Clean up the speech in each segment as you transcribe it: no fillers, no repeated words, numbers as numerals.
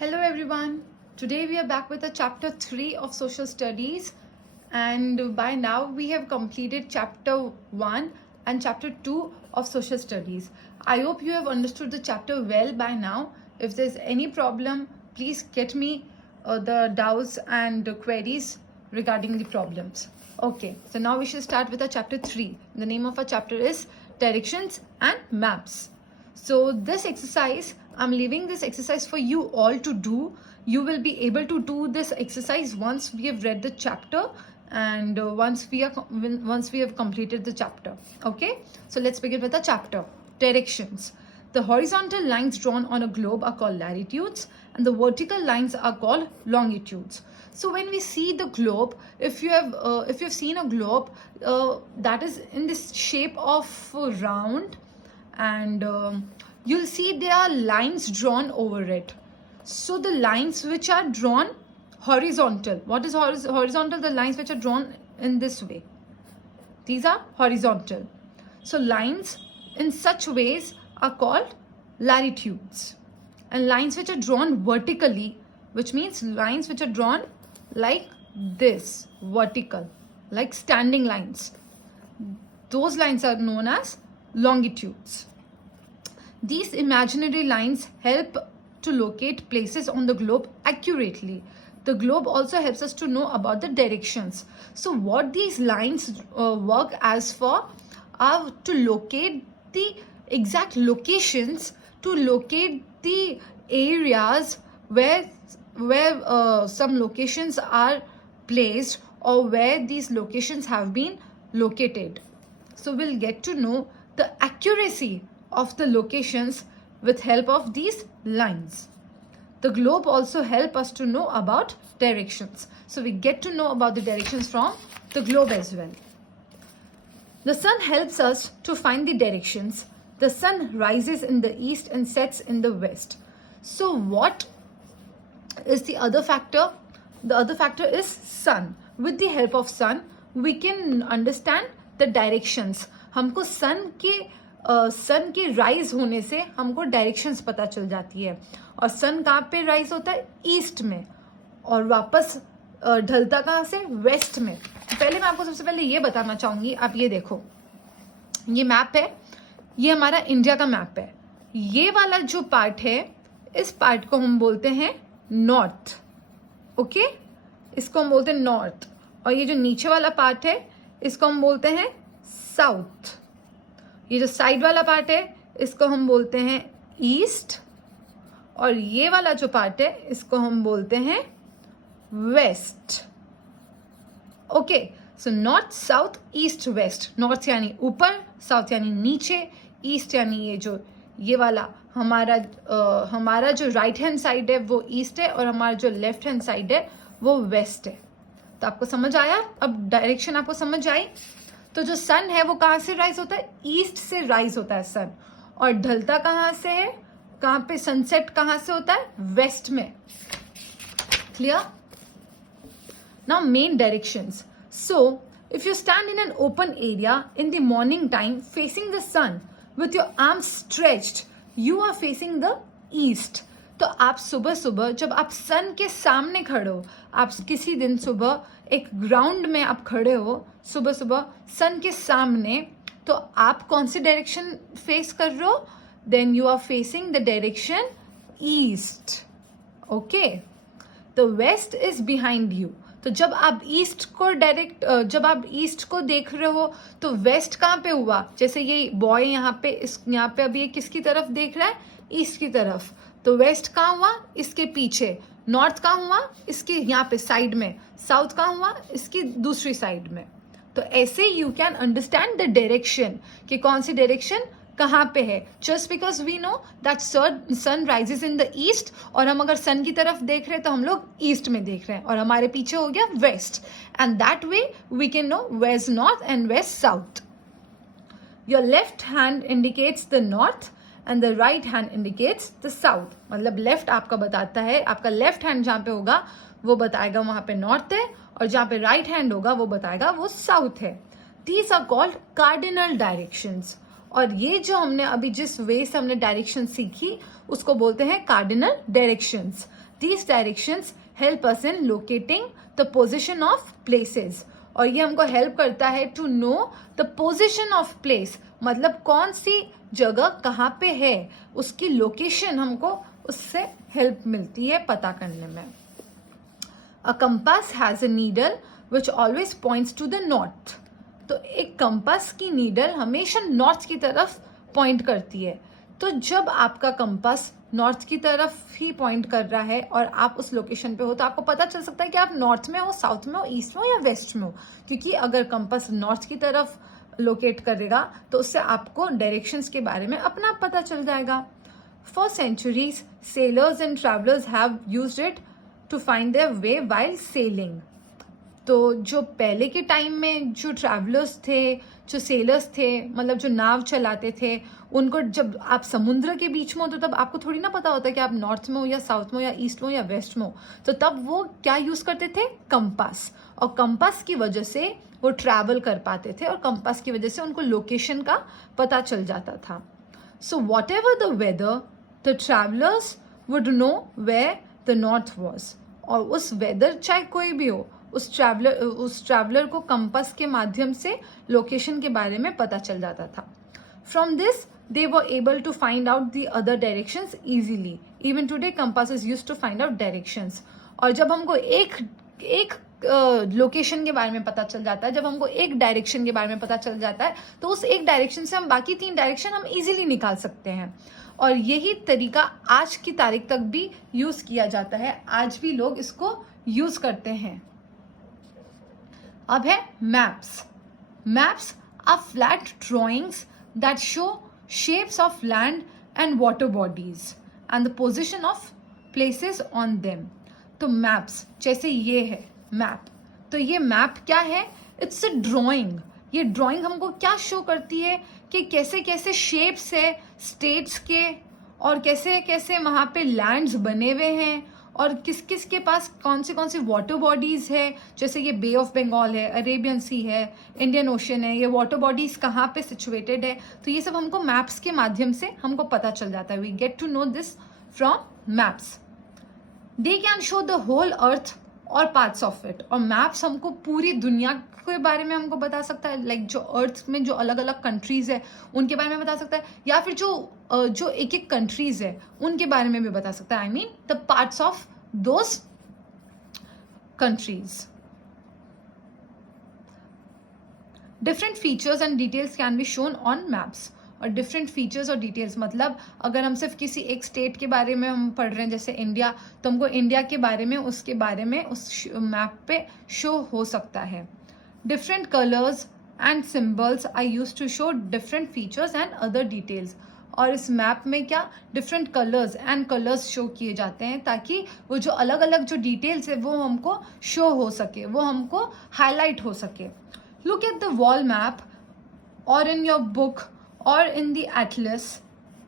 Hello everyone. Today we are back with a chapter 3 of social studies, and by now we have completed chapter 1 and chapter 2 of social studies. I hope you have understood the chapter well by now. If there's any problem, please get me the doubts and queries regarding the problems. Okay, so now we should start with our chapter 3. The name of our chapter is Directions and Maps. So this exercise, I'm leaving this exercise for you all to do. You will be able to do this exercise once we have read the chapter and once we have completed the chapter. Okay, so let's begin with the chapter. Directions. The horizontal lines drawn on a globe are called latitudes and the vertical lines are called longitudes. So when we see the globe, if you have seen a globe that is in this shape of round, and you'll see there are lines drawn over it. So the lines which are drawn horizontal, what is horizontal? The lines which are drawn in this way, these are horizontal. So lines in such ways are called latitudes, and lines which are drawn vertically, which means lines which are drawn like this, vertical, like standing lines, those lines are known as longitudes. These imaginary lines help to locate places on the globe accurately. The globe also helps us to know about the directions. So what these lines work as for are to locate the exact locations, to locate the areas where some locations are placed or where these locations have been located. So we'll get to know the accuracy of the locations with help of these lines. The globe also help us to know about directions. So we get to know about the directions from the globe as well. The sun helps us to find the directions. The sun rises in the east and sets in the west. So what is the other factor? The other factor is sun. With the help of sun, we can understand the directions. हमको सन के rise होने से हमको directions पता चल जाती है. और सन कहाँ पे राइज होता है? ईस्ट में, और वापस ढलता कहाँ से? वेस्ट में. पहले मैं आपको सबसे पहले ये बताना चाहूंगी. आप ये देखो, ये मैप है, ये हमारा इंडिया का मैप है. ये वाला जो पार्ट है, इस पार्ट को हम बोलते हैं नॉर्थ. ओके, इसको हम बोलते हैं नॉर्थ. और ये जो नीचे वाला पार्ट है, इसको हम बोलते हैं साउथ. ये जो साइड वाला पार्ट है, इसको हम बोलते हैं ईस्ट. और ये वाला जो पार्ट है, इसको हम बोलते हैं west. Okay, so north, south, east, west. North यानी ऊपर, साउथ यानी नीचे, ईस्ट यानी ये वाला हमारा जो राइट हैंड साइड है वो ईस्ट है, और हमारा जो लेफ्ट हैंड साइड है वो वेस्ट है. तो आपको समझ आया? अब डायरेक्शन आपको समझ आई. तो जो सन है वो कहाँ से राइज होता है? ईस्ट से राइज होता है सन. और ढलता कहाँ से है? कहाँ पे सनसेट कहाँ से होता है? वेस्ट में. Clear? Now main directions. So if you stand in an open area in the morning time facing the sun with your arms stretched, you are facing the east. तो आप सुबह सुबह जब आप सन के सामने खड़े हो, आप किसी दिन सुबह एक ग्राउंड में आप खड़े हो सुबह सुबह सन के सामने, तो आप कौन सी डायरेक्शन फेस कर रहे हो? Then you are facing the direction east. Okay, the west is behind you. तो जब आप जब आप ईस्ट को देख रहे हो, तो वेस्ट कहाँ पे हुआ? जैसे ये बॉय यहाँ पे अभी ये किसकी तरफ देख रहा है? ईस्ट की तरफ. तो वेस्ट कहाँ हुआ? इसके पीछे. नॉर्थ कहाँ हुआ? इसके यहाँ पे साइड में. साउथ कहाँ हुआ? इसकी दूसरी साइड में. तो ऐसे you can understand the direction, कि कौन सी डायरेक्शन कहाँ पे है. Just because we know that sun rises in the east, और हम अगर सन की तरफ देख रहे हैं तो हम लोग ईस्ट में देख रहे हैं, और हमारे पीछे हो गया west. And that way we can know west north and west south. Your left hand indicates the north and the right hand indicates the south. मतलब लेफ्ट आपका बताता है, आपका लेफ्ट हैंड जहाँ पे होगा वो बताएगा वहाँ पे नॉर्थ है, और जहाँ पे राइट हैंड होगा वो बताएगा वो साउथ है. These are called cardinal directions. और ये जो हमने अभी जिस वे से हमने डायरेक्शन सीखी उसको बोलते हैं cardinal directions. These directions help us in locating the position of places. और ये हमको हेल्प करता है to know the position of place, मतलब कौन सी जगह कहाँ पे है, उसकी लोकेशन हमको उससे हेल्प मिलती है पता करने में. A compass has a needle which always points to the north. तो एक कंपास की नीडल हमेशा नॉर्थ की तरफ पॉइंट करती है. तो जब आपका कंपास नॉर्थ की तरफ ही पॉइंट कर रहा है और आप उस लोकेशन पे हो, तो आपको पता चल सकता है कि आप नॉर्थ में हो, साउथ में हो, ईस्ट में हो या वेस्ट में हो. क्योंकि अगर कंपास नॉर्थ की तरफ लोकेट करेगा तो उससे आपको डायरेक्शंस के बारे में अपना पता चल जाएगा. For centuries sailors and travellers have used it to find their way while sailing. तो जो पहले के टाइम में जो ट्रैवलर्स थे, जो सेलर्स थे, मतलब जो नाव चलाते थे, उनको जब आप समुद्र के बीच में हो तो तब आपको थोड़ी ना पता होता कि आप नॉर्थ में हो या साउथ में हो या ईस्ट में हो या वेस्ट में हो. तो तब वो क्या यूज़ करते थे? कंपास. और कंपास की वजह से वो ट्रैवल कर पाते थे और कंपास की वजह से उनको लोकेशन का पता चल जाता था. So whatever the weather the travellers would know where the north was. और उस वेदर चाहे कोई भी हो, उस ट्रैवलर को कंपास के माध्यम से लोकेशन के बारे में पता चल जाता था. From this they were able to find out the other directions easily. Even today compass is used to find out directions. और जब हमको एक लोकेशन के बारे में पता चल जाता है, जब हमको एक डायरेक्शन के बारे में पता चल जाता है, तो उस एक डायरेक्शन से हम बाकी 3 डायरेक्शन हम इजीली निकाल सकते हैं. और यही तरीका आज की तारीख तक भी यूज किया जाता है. आज भी लोग इसको यूज करते हैं. अब है maps. Maps are flat drawings that show shapes of land and water bodies and the position of places on them. तो मैप्स, जैसे ये है मैप, तो ये मैप क्या है? It's a drawing. ये ड्रॉइंग हमको क्या शो करती है कि कैसे कैसे शेप्स है स्टेट्स के, और कैसे कैसे वहाँ पे लैंड्स बने हुए हैं, और किस किस के पास कौन सी वाटर बॉडीज़ है. जैसे ये बे ऑफ बंगाल है, अरेबियन सी है, इंडियन ओशन है, ये वाटर बॉडीज़ कहाँ पे सिचुएटेड है. तो ये सब हमको मैप्स के माध्यम से हमको पता चल जाता है. We get to know this from maps. They can show the whole earth और पार्ट्स ऑफ इट. और मैप्स हमको पूरी दुनिया के बारे में हमको बता सकता है, लाइक जो अर्थ में जो अलग अलग कंट्रीज है उनके बारे में बता सकता है, या फिर जो एक एक कंट्रीज है उनके बारे में भी बता सकता है. I mean the parts of those countries. Different features and details can be shown on maps. और डिफरेंट फीचर्स और डिटेल्स मतलब अगर हम सिर्फ किसी एक स्टेट के बारे में हम पढ़ रहे हैं, जैसे इंडिया, तो हमको इंडिया के बारे में उसके बारे में उस मैप पे शो हो सकता है. Different colours and symbols are use to show different features and other details. और इस मैप में क्या डिफरेंट कलर्स शो किए जाते हैं ताकि वो जो अलग अलग जो डिटेल्स है वो हमको शो हो सके, वो हमको हाईलाइट हो सके. Look at the wall map और in your book or in the atlas,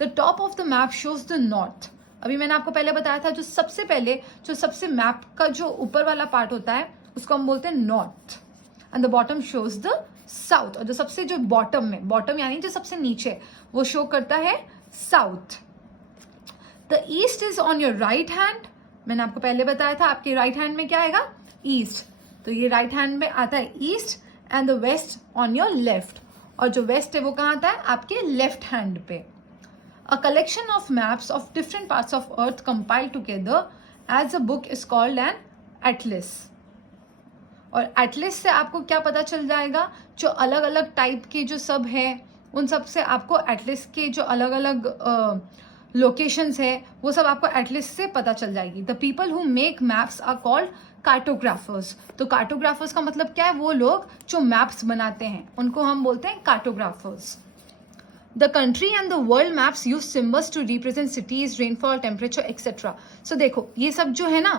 the top of the map shows the north. अभी मैंने आपको पहले बताया था जो सबसे मैप का जो ऊपर वाला पार्ट होता है उसको हम बोलते हैं north, and the bottom shows the south. और जो सबसे जो बॉटम यानी जो सबसे नीचे, वो शो करता है south. The east is on your right hand. मैंने आपको पहले बताया था आपके राइट हैंड में क्या आएगा? ईस्ट. तो ये राइट हैंड में आता है east, and the west on your left. और जो वेस्ट है वो कहाँ आता है? आपके लेफ्ट हैंड पे. A collection of maps of different parts of earth compiled together as a book is called an atlas. और एटलस से आपको क्या पता चल जाएगा? जो अलग अलग टाइप के जो सब है उन सब से आपको एटलस के जो अलग अलग लोकेशंस है वो सब आपको एटलस से पता चल जाएगी. The people who make maps are called cartographers. तो कार्टोग्राफर्स का मतलब क्या है? वो लोग जो मैप्स बनाते हैं उनको हम बोलते हैं cartographers. The country and the world maps use symbols to represent cities, rainfall, temperature etcetera. So देखो ये सब जो है ना,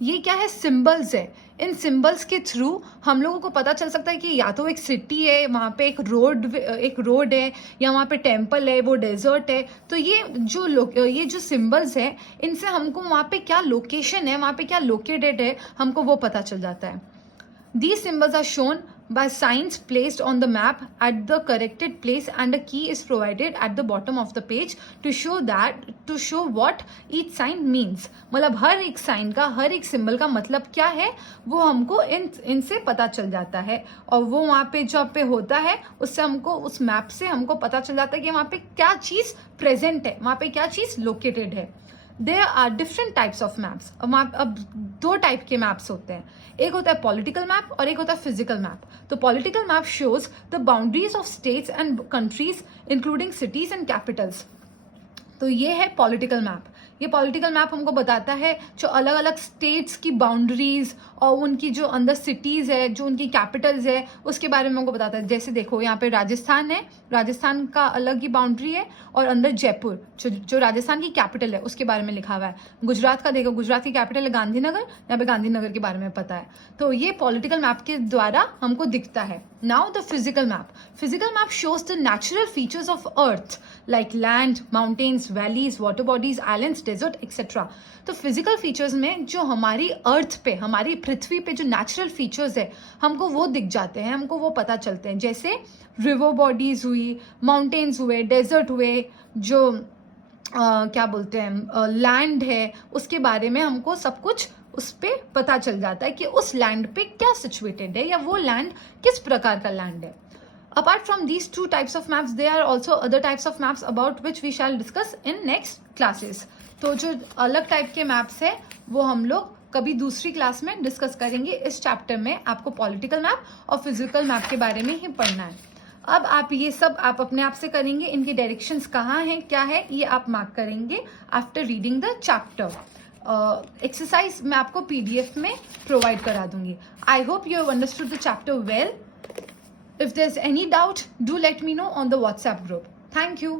ये क्या है? सिम्बल्स है. इन सिम्बल्स के थ्रू हम लोगों को पता चल सकता है कि या तो एक सिटी है, वहाँ पे एक रोड है, या वहाँ पे टेम्पल है, वो डेजर्ट है. तो ये जो सिम्बल्स है इनसे हमको वहाँ पे क्या लोकेशन है, वहाँ पे क्या लोकेटेड है, हमको वो पता चल जाता है. These symbols are shown by signs placed on the map at the corrected place, and a key is provided at the bottom of the page to show what each sign means. मतलब हर एक sign का, हर एक symbol का मतलब क्या है वो हमको इनसे पता चल जाता है, और वो वहाँ पे जहाँ पे होता है उससे हमको, उस मैप से हमको पता चल जाता है कि वहाँ पे क्या चीज़ प्रेजेंट है, वहाँ पे क्या चीज़ लोकेटेड है. There are different types of maps. अब दो टाइप के मैप्स होते हैं. एक होता है पॉलिटिकल मैप और एक होता है फिजिकल मैप. तो political map shows the boundaries of states and countries including cities and Capitals. तो ये है पॉलिटिकल मैप. ये पॉलिटिकल मैप हमको बताता है जो अलग अलग स्टेट्स की बाउंड्रीज और उनकी जो अंदर सिटीज़ है, जो उनकी कैपिटल्स है, उसके बारे में हमको बताता है. जैसे देखो यहाँ पे राजस्थान है, राजस्थान का अलग ही बाउंड्री है, और अंदर जयपुर जो राजस्थान की कैपिटल है उसके बारे में लिखा हुआ है. गुजरात का देखो, गुजरात की कैपिटल है गांधीनगर, यहाँ पे गांधीनगर के बारे में पता है. तो ये पॉलिटिकल मैप के द्वारा हमको दिखता है. Now the physical map. Physical map shows the natural features of earth like land, mountains, valleys, water bodies, islands, desert etcetera. तो फिजिकल फीचर्स में जो हमारी अर्थ पे, हमारी पृथ्वी पे जो नेचुरल फीचर्स है हमको वो दिख जाते हैं, हमको वो पता चलते हैं. जैसे रिवर बॉडीज हुई, माउंटेन्स हुए, डेजर्ट हुए, जो क्या बोलते हैं लैंड है, उसके बारे में हमको सब कुछ उस पर पता चल जाता है कि उस लैंड पे क्या सिचुएटेड है, या वो लैंड किस प्रकार का लैंड है. Apart from these two types of maps, there are also other types of maps about which we shall discuss in next classes. तो जो अलग टाइप के मैप्स है वो हम लोग कभी दूसरी क्लास में डिस्कस करेंगे. इस चैप्टर में आपको पॉलिटिकल मैप और फिजिकल मैप के बारे में ही पढ़ना है. अब आप ये सब आप अपने आप से करेंगे. इनकी डायरेक्शंस कहाँ हैं, क्या है, ये आप मार्क करेंगे after reading the chapter. Exercise मैं आपको PDF में प्रोवाइड करा दूंगी. I hope you have understood the chapter well. If there's any doubt, do let me know on the WhatsApp group. Thank you.